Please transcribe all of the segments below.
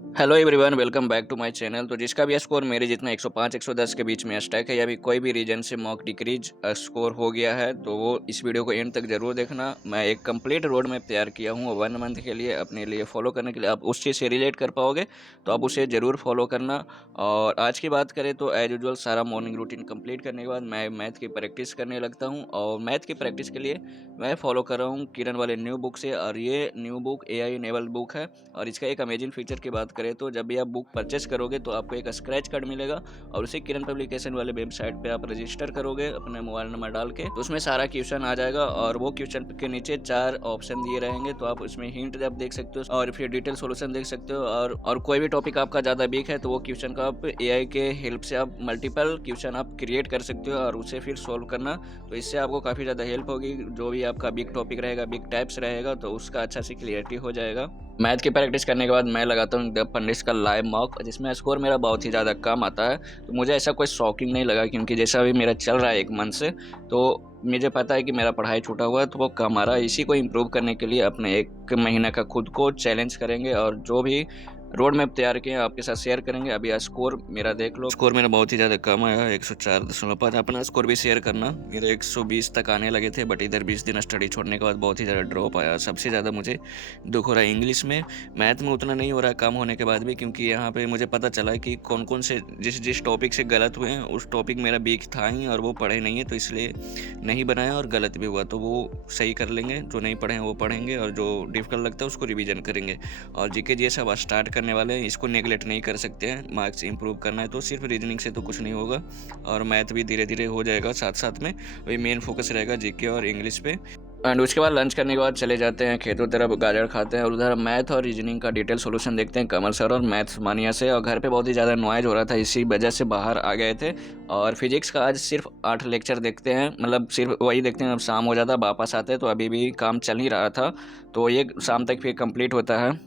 Hello everyone, welcome back to my channel. तो जिसका भी स्कोर मेरे जितना 105 110 के बीच में स्टैक है या भी कोई भी रीजन से मॉक डिक्रीज स्कोर हो गया है तो वो इस वीडियो को एंड तक जरूर देखना। मैं एक कंप्लीट रोड मैप तैयार किया हूँ 1 मंथ के लिए, अपने लिए फॉलो करने के लिए। आप उस चीज़ से रिलेट कर पाओगे तो आप उसे ज़रूर फॉलो करना। और आज की बात करें तो एज यूजल सारा मॉर्निंग रूटीन कंप्लीट करने के बाद मैं मैथ की प्रैक्टिस करने लगता हूँ। और मैथ की प्रैक्टिस के लिए मैं फॉलो कर रहा हूँ किरण वाले न्यू बुक से। और ये new book AI enable book है। और इसका एक अमेजिंग फीचर की बात करें तो जब भी आप बुक परचेस करोगे तो आपको एक स्क्रैच कार्ड मिलेगा और उसे किरण पब्लिकेशन वाले वेबसाइट पे आप रजिस्टर करोगे अपने मोबाइल नंबर डाल के, तो उसमें सारा क्वेश्चन आ जाएगा। और वो क्वेश्चन के नीचे 4 ऑप्शन दिए रहेंगे, तो आप उसमें हिंट आप देख सकते हो और फिर डिटेल सोल्यूशन देख सकते हो। और कोई भी टॉपिक आपका ज़्यादा वीक है तो वो क्वेश्चन का आप AI के हेल्प से आप मल्टीपल क्वेश्चन आप क्रिएट कर सकते हो और उसे फिर सोल्व करना। तो इससे आपको काफ़ी ज़्यादा हेल्प होगी। जो भी आपका बिग टॉपिक रहेगा, बिग टाइप्स रहेगा, तो उसका अच्छा से क्लियरिटी हो जाएगा। मैथ की प्रैक्टिस करने के बाद मैं लगाता हूँ द पंडित का लाइव मॉक, जिसमें स्कोर मेरा बहुत ही ज़्यादा कम आता है। तो मुझे ऐसा कोई शॉकिंग नहीं लगा, क्योंकि जैसा भी मेरा चल रहा है 1 मंथ से, तो मुझे पता है कि मेरा पढ़ाई छूटा हुआ है तो वो कम आ रहा है। इसी को इम्प्रूव करने के लिए अपने 1 महीने का खुद को चैलेंज करेंगे और जो भी रोड मैप तैयार किए हैं आपके साथ शेयर करेंगे। अभी स्कोर मेरा देख लो, स्कोर मेरा बहुत ही ज़्यादा कम आया है 104.5। अपना स्कोर भी शेयर करना। मेरे 120 तक आने लगे थे, बट इधर 20 दिन स्टडी छोड़ने के बाद बहुत ही ज़्यादा ड्रॉप आया। सबसे ज़्यादा मुझे दुख हो रहा है इंग्लिश में। मैथ में उतना नहीं हो रहा है कम होने के बाद भी, क्योंकि यहाँ पे मुझे पता चला है कि कौन कौन से जिस जिस टॉपिक से गलत हुए हैं उस टॉपिक मेरा वीक था ही और वो पढ़े नहीं है, तो इसलिए नहीं बनाया और गलत भी हुआ। तो वो सही कर लेंगे, जो नहीं पढ़े हैं वो पढ़ेंगे और जो डिफिकल्ट लगता है उसको रिवीजन करेंगे। और जीके जी सब स्टार्ट करने वाले हैं, इसको नेगलेक्ट नहीं कर सकते हैं। मार्क्स इंप्रूव करना है तो सिर्फ रीजनिंग से तो कुछ नहीं होगा, और मैथ भी धीरे धीरे हो जाएगा साथ साथ में। वही मेन फोकस रहेगा जीके और इंग्लिश पे। एंड उसके बाद लंच करने के बाद चले जाते हैं खेतों तरफ, गाजर खाते हैं और उधर मैथ और रीजनिंग का डिटेल सॉल्यूशन देखते हैं कमल सर और मैथ्स मानिया से। और घर पे बहुत ही ज़्यादा नॉइज हो रहा था, इसी वजह से बाहर आ गए थे। और फिजिक्स का आज सिर्फ 8 लेक्चर देखते हैं, मतलब सिर्फ वही देखते हैं। अब शाम हो जाता, वापस आते तो अभी भी काम चल ही रहा था, तो ये शाम तक फिर कंप्लीट होता है।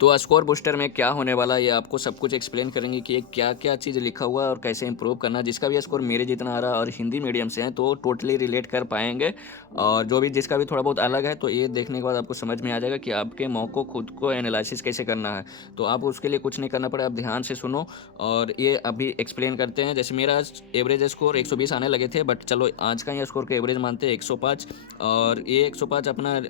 तो स्कोर बूस्टर में क्या होने वाला है ये आपको सब कुछ एक्सप्लेन करेंगे कि ये क्या क्या चीज़ लिखा हुआ है और कैसे इंप्रूव करना है। जिसका भी स्कोर मेरे जितना आ रहा है और हिंदी मीडियम से है तो टोटली रिलेट कर पाएंगे। और जो भी जिसका भी थोड़ा बहुत अलग है तो ये देखने के बाद आपको समझ में आ जाएगा कि आपके मॉक को खुद को एनालिसिस कैसे करना है। तो आप उसके लिए कुछ नहीं करना पड़े, आप ध्यान से सुनो और ये अभी एक्सप्लेन करते हैं। जैसे मेरा एवरेज स्कोर 120 आने लगे थे, बट चलो आज का ही स्कोर का एवरेज मानते हैं 105। और ये 105 अपना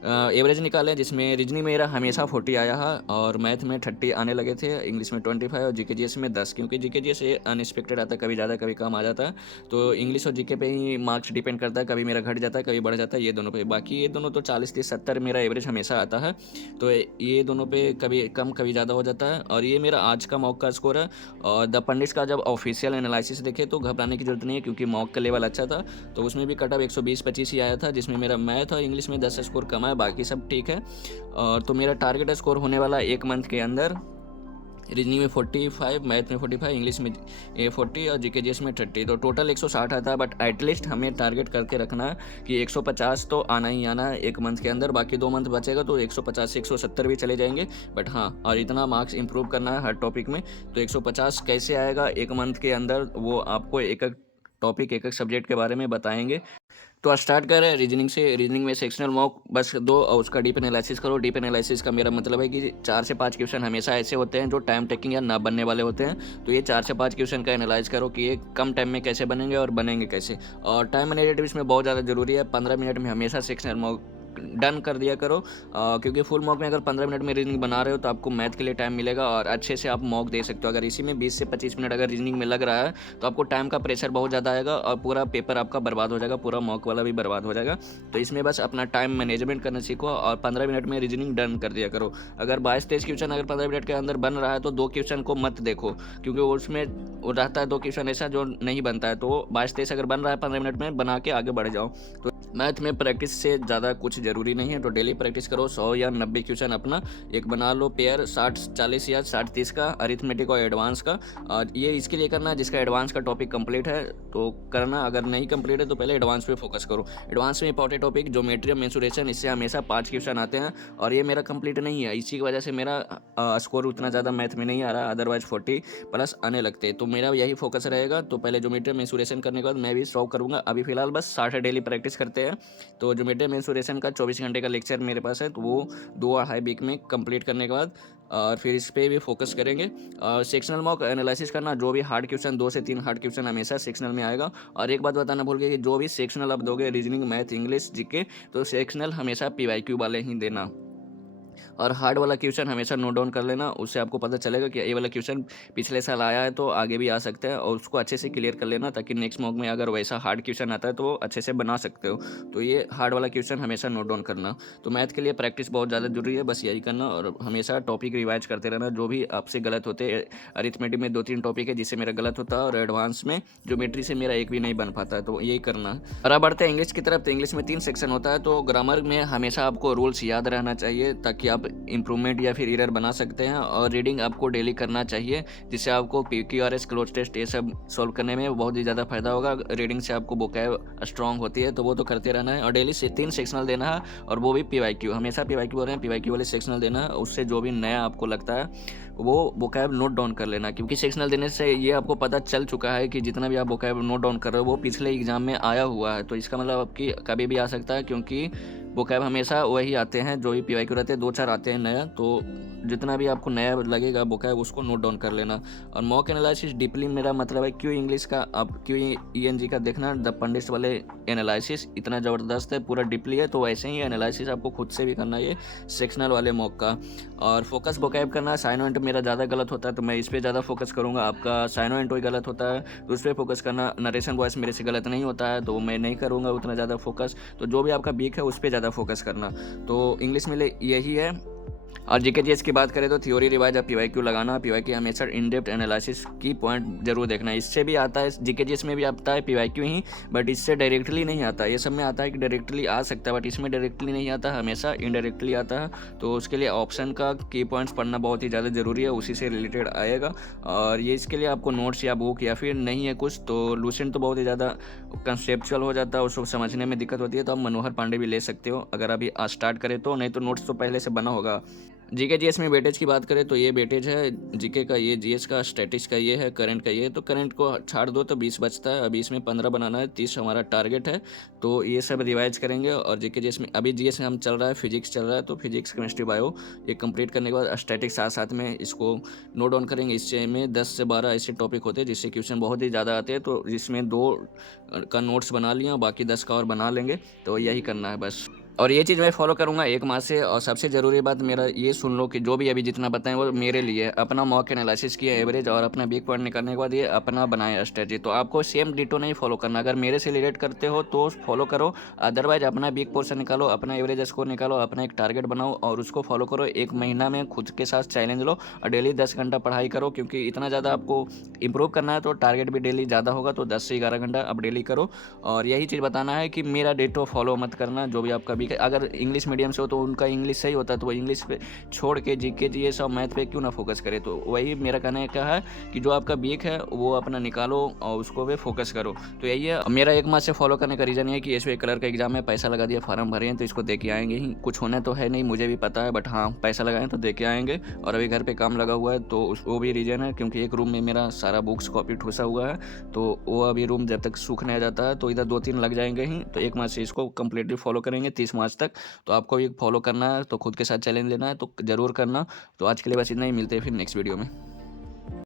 एवरेज निकालें, जिसमें रीजनिंग मेरा हमेशा 40 आया है और मैथ में 30 आने लगे थे, इंग्लिश में 25 और जीके में 10। क्योंकि जीके अनएक्सपेक्टेड आता है, कभी ज़्यादा कभी कम आ जाता है। तो इंग्लिश और जीके पे ही मार्क्स डिपेंड करता है, कभी मेरा घट जाता है कभी बढ़ जाता है, ये दोनों पे। बाकी ये दोनों तो 40 30 70 मेरा एवरेज हमेशा आता है। तो ये दोनों पे कभी कम कभी ज़्यादा हो जाता है। और ये मेरा आज का मॉक का स्कोर है। और द पंडित का जब ऑफिशियल एनालिसिस देखे तो घबराने की जरूरत नहीं है, क्योंकि मॉक का लेवल अच्छा था। तो उसमें भी कट ऑफ 120-25 ही आया था, जिसमें मेरा मैथ और इंग्लिश में 10 स्कोर कम है, बाकी सब ठीक है। और तो मेरा टारगेट स्कोर होने वाला 1 मंथ के अंदर रीजनिंग में 45, मैथ में 45, इंग्लिश में 40 और जीके में 30। तो टोटल 160 आता है, बट एटलीस्ट हमें टारगेट करके रखना है कि 150 तो आना ही आना है 1 मंथ के अंदर। बाकी 2 मंथ बचेगा तो 150 से 170 भी चले जाएंगे, बट हाँ, और इतना मार्क्स इंप्रूव करना है हर टॉपिक में। तो 150 कैसे आएगा 1 मंथ के अंदर, वो आपको एक एक टॉपिक एक एक सब्जेक्ट के बारे में बताएंगे। तो स्टार्ट करें रीजनिंग से। रीजनिंग में सेक्शनल मॉक बस दो और उसका डीप एनालिसिस करो। डीप एनालिसिस का मेरा मतलब है कि 4 से 5 क्वेश्चन हमेशा ऐसे होते हैं जो टाइम टेकिंग या ना बनने वाले होते हैं। तो ये 4 से 5 क्वेश्चन का एनालाइज करो कि ये कम टाइम में कैसे बनेंगे और बनेंगे कैसे। और टाइम मैनेजमेंट इसमें बहुत ज़्यादा जरूरी है। 15 मिनट में हमेशा सेक्शनल मॉक डन कर दिया करो। क्योंकि फुल मॉक में अगर 15 मिनट में रीजनिंग बना रहे हो तो आपको मैथ के लिए टाइम मिलेगा और अच्छे से आप मॉक दे सकते हो। अगर इसी में 20 से 25 मिनट अगर रीजनिंग में लग रहा है तो आपको टाइम का प्रेशर बहुत ज़्यादा आएगा और पूरा पेपर आपका बर्बाद हो जाएगा, पूरा मॉक वाला भी बर्बाद हो जाएगा। तो इसमें बस अपना टाइम मैनेजमेंट करना सीखो और 15 मिनट में रीजनिंग डन कर दिया करो। अगर 22-23 क्वेश्चन अगर 15 मिनट के अंदर बन रहा है तो 2 क्वेश्चन को मत देखो, क्योंकि उसमें वो रहता है 2 क्वेश्चन ऐसा जो नहीं बनता है। तो 22-23 अगर बन रहा है 15 मिनट में बना के आगे बढ़ जाओ। तो मैथ में प्रैक्टिस से ज़्यादा कुछ ज़रूरी नहीं है, तो डेली प्रैक्टिस करो। 100 या 90 क्वेश्चन अपना एक बना लो पेयर, 60-40 या 60-30 का अरिथमेटिक और एडवांस का। और ये इसके लिए करना जिसका एडवांस का टॉपिक कंप्लीट है तो करना, अगर नहीं कंप्लीट है तो पहले एडवांस पे फोकस करो। एडवांस में इंपॉर्टेंट टॉपिक ज्योमेट्री और मेंसुरेशन, इससे हमेशा 5 क्वेश्चन आते हैं और ये मेरा कंप्लीट नहीं है। इसी की वजह से मेरा स्कोर उतना ज़्यादा मैथ में नहीं आ रहा, अदरवाइज 40+ आने लगते। तो मेरा यही फोकस रहेगा। तो पहले ज्योमेट्री मेंसुरेशन करने के बाद मैं भी सॉल्व करूँगा। अभी फिलहाल बस 60 डेली प्रैक्टिस करते हैं। तो जो मिड डे मेंसुरेशन का 24 घंटे का लेक्चर मेरे पास है, तो वो 2 अढ़ाई वीक में कंप्लीट करने के बाद और फिर इस पे भी फोकस करेंगे। और सेक्शनल मॉक एनालिसिस करना, जो भी हार्ड क्वेश्चन 2 से 3 हार्ड क्वेश्चन हमेशा सेक्शनल में आएगा। और एक बात बताना भूल गए कि जो भी सेक्शनल आप दोगे रीजनिंग, मैथ, इंग्लिश, जीके, तो सेक्शनल हमेशा पीवाईक्यू वाले ही देना। और हार्ड वाला क्वेश्चन हमेशा नोट डाउन कर लेना, उससे आपको पता चलेगा कि ये वाला क्वेश्चन पिछले साल आया है तो आगे भी आ सकता है, और उसको अच्छे से क्लियर कर लेना ताकि नेक्स्ट मॉक में अगर वैसा हार्ड क्वेश्चन आता है तो वो अच्छे से बना सकते हो। तो ये हार्ड वाला क्वेश्चन हमेशा नोट डाउन करना। तो मैथ के लिए प्रैक्टिस बहुत ज़्यादा जरूरी है, बस यही करना, और हमेशा टॉपिक रिवाइज करते रहना जो भी आपसे गलत होते हैं। अरिथमेटिक में 2-3 टॉपिक है जिससे मेरा गलत होता है, और एडवांस में ज्योमेट्री से मेरा एक भी नहीं बन पाता है, तो यही करना है। और अब बढ़ते हैं इंग्लिश की तरफ। तो इंग्लिश में 3 सेक्शन होता है, तो ग्रामर में हमेशा आपको रूल्स याद रहना चाहिए ताकि आप इंप्रूवमेंट या फिर एरर बना सकते हैं। और रीडिंग आपको डेली करना चाहिए, जिससे आपको PQRS, क्लोज टेस्ट, ये सब सॉल्व करने में बहुत ही ज़्यादा फायदा होगा। रीडिंग से आपको वोकैब स्ट्रांग होती है, तो वो तो करते रहना है। और डेली से 3 सेक्शनल देना है, और वो भी PYQ, हमेशा PYQ बोल रहे हैं, PYQ वाले सेक्शनल देना है। उससे जो भी नया आपको लगता है वो वोकैब नोट डाउन कर लेना, क्योंकि सेक्शनल देने से ये आपको पता चल चुका है कि जितना भी आप वोकैब नोट डाउन कर रहे हो वो पिछले एग्जाम में आया हुआ है। तो इसका मतलब आपकी कभी भी आ सकता है, क्योंकि वोकैब हमेशा वही आते हैं जो भी PYQ रहते हैं, 2-4 आते हैं नया। तो जितना भी आपको नया लगेगा वोकैब उसको नोट डाउन कर लेना। और मॉक एनालिसिस डीपली, मेरा मतलब है क्यू इंग्लिश का, आप QENG का देखना, द पंडित वाले एनालिसिस इतना ज़बरदस्त है, पूरा डीपली है। तो वैसे ही एनालिसिस आपको खुद से भी करना है सेक्शनल वाले मॉक का। और फोकस वोकैब करना, साइनो मेरा ज़्यादा गलत होता है तो मैं इस पर ज़्यादा फोकस करूँगा। आपका साइनो एंटो गलत होता है तो उस पर फोकस करना। नरेशन वॉइस मेरे से गलत नहीं होता है तो मैं नहीं करूँगा उतना ज़्यादा फोकस। तो जो भी आपका वीक है उस पर ज़्यादा फोकस करना। तो इंग्लिश में यही है। और जीके जीएस की बात करें तो थ्योरी रिवाइज या PYQ लगाना। PYQ हमेशा इन डेप्थ एनालिसिस की पॉइंट जरूर देखना। इससे भी आता है, जीके जीएस में भी आता है PYQ ही, बट इससे डायरेक्टली नहीं आता। ये सब में आता है कि डायरेक्टली आ सकता है, बट इसमें डायरेक्टली नहीं आता, हमेशा इनडायरेक्टली आता है। तो उसके लिए ऑप्शन का की पॉइंट्स पढ़ना बहुत ही ज़्यादा ज़रूरी है, उसी से रिलेटेड आएगा। और ये इसके लिए आपको नोट्स या बुक या फिर नहीं है कुछ तो लूसेंट तो बहुत ही ज़्यादा कंसेप्चुअल हो जाता है, उसको समझने में दिक्कत होती है। तो आप मनोहर पांडे भी ले सकते हो अगर अभी स्टार्ट करें तो, नहीं तो नोट्स तो पहले से बना होगा। जीके जीएस में वेटेज की बात करें तो ये वेटेज है जीके का, ये जीएस का, स्टैटिक्स का ये है, करंट का ये। तो करंट को छाड़ दो तो 20 बचता है, अभी इसमें 15 बनाना है, 30 हमारा टारगेट है। तो ये सब रिवाइज करेंगे। और जीके जीएस में अभी जीएस में हम चल रहा है, फिजिक्स चल रहा है, तो फिजिक्स, केमिस्ट्री, बायो ये कंप्लीट करने के बाद स्टैटिक्स साथ साथ में इसको नोट डाउन करेंगे। इससे में 10 से 12 ऐसे टॉपिक होते हैं जिससे क्वेश्चन बहुत ही ज़्यादा आते हैं, तो जिसमें 2 का नोट्स बना लिया, बाकी 10 का और बना लेंगे। तो यही करना है बस। और ये चीज़ मैं फॉलो करूँगा 1 माह से। और सबसे ज़रूरी बात मेरा ये सुन लो कि जो भी अभी जितना बताएं वो मेरे लिए अपना मॉक एनालिसिस किया एवरेज, और अपना बिग पॉइंट निकालने के बाद ये अपना बनाए स्ट्रेटजी। तो आपको सेम डिटो नहीं फॉलो करना। अगर मेरे से रिलेट करते हो तो फॉलो करो, अदरवाइज अपना बिग पोर्शन निकालो, अपना एवरेज स्कोर निकालो, अपना एक टारगेट बनाओ और उसको फॉलो करो। 1 महीना में खुद के साथ चैलेंज लो और डेली 10 घंटा पढ़ाई करो, क्योंकि इतना ज़्यादा आपको इंप्रूव करना है तो टारगेट भी डेली ज़्यादा होगा। तो 10 से 11 घंटा आप डेली करो। और यही चीज़ बताना है कि मेरा डिटो फॉलो मत करना। जो भी आपका भी अगर इंग्लिश मीडियम से हो तो उनका इंग्लिश सही होता है, तो वो इंग्लिश पे छोड़ के जीके जीएस सब मैथ पे क्यों ना फोकस करे। तो वही मेरा कहने का है कि जो आपका वीक है वो अपना निकालो और उसको पे फोकस करो। तो यही है मेरा 1 माह से फॉलो करने का रीज़न ये कि एसबीआई कलर का एग्जाम है, पैसा लगा दिया, फॉर्म भरे हैं तो इसको दे के आएंगे ही। कुछ होना तो है नहीं, मुझे भी पता है, बट हाँ पैसा लगाएं तो दे के आएंगे। और अभी घर पे काम लगा हुआ है तो वो भी रीज़न है, क्योंकि एक रूम में मेरा सारा बुक्स कॉपी ठुसा हुआ है, तो वो अभी रूम जब तक सूखने आ जाता है तो इधर 2-3 लग जाएंगे ही। तो 1 माह से इसको कम्प्लीटली फॉलो करेंगे 30 मार्च तक। तो आपको भी फॉलो करना है तो खुद के साथ चैलेंज लेना है तो ज़रूर करना। तो आज के लिए बस इतना ही, मिलते हैं फिर नेक्स्ट वीडियो में।